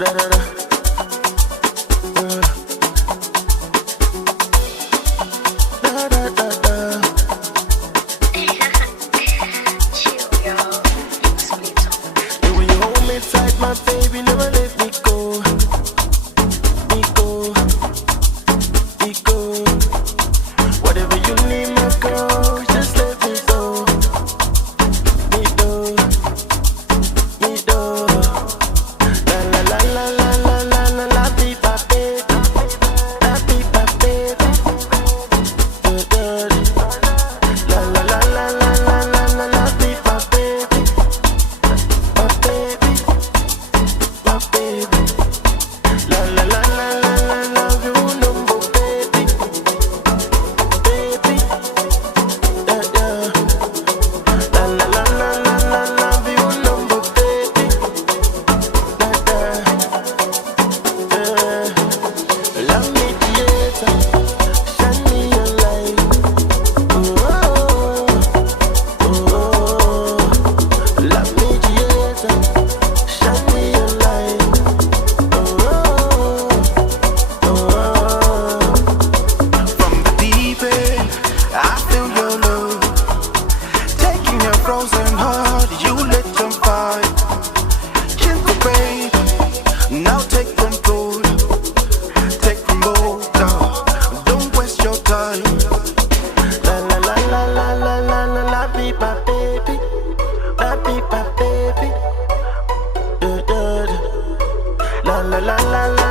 da da da. Da da da da. Chill, yo. Explito. And when you hold me tight, my baby, never let me go. Me go, me go. Whatever you need, my girl, just let me go. Me do, me do. La la la la la la la la la, be my baby, la be my baby. La la la la la la la la la, be my baby, my baby, my baby. La la la la la la, love you number baby, baby. Yeah. La la la la la la, love you number baby. Love me theater, shine me a light. Oh, oh, oh. Love me theater, shine me a light. Oh, oh, oh. From the deep end, I feel your love. Taking your frozen heart, you let them fight. Gentle babe, now take control. Take remote, dog. Don't waste your time. La la la la la la la la la, be my baby, be my baby. La la la la la.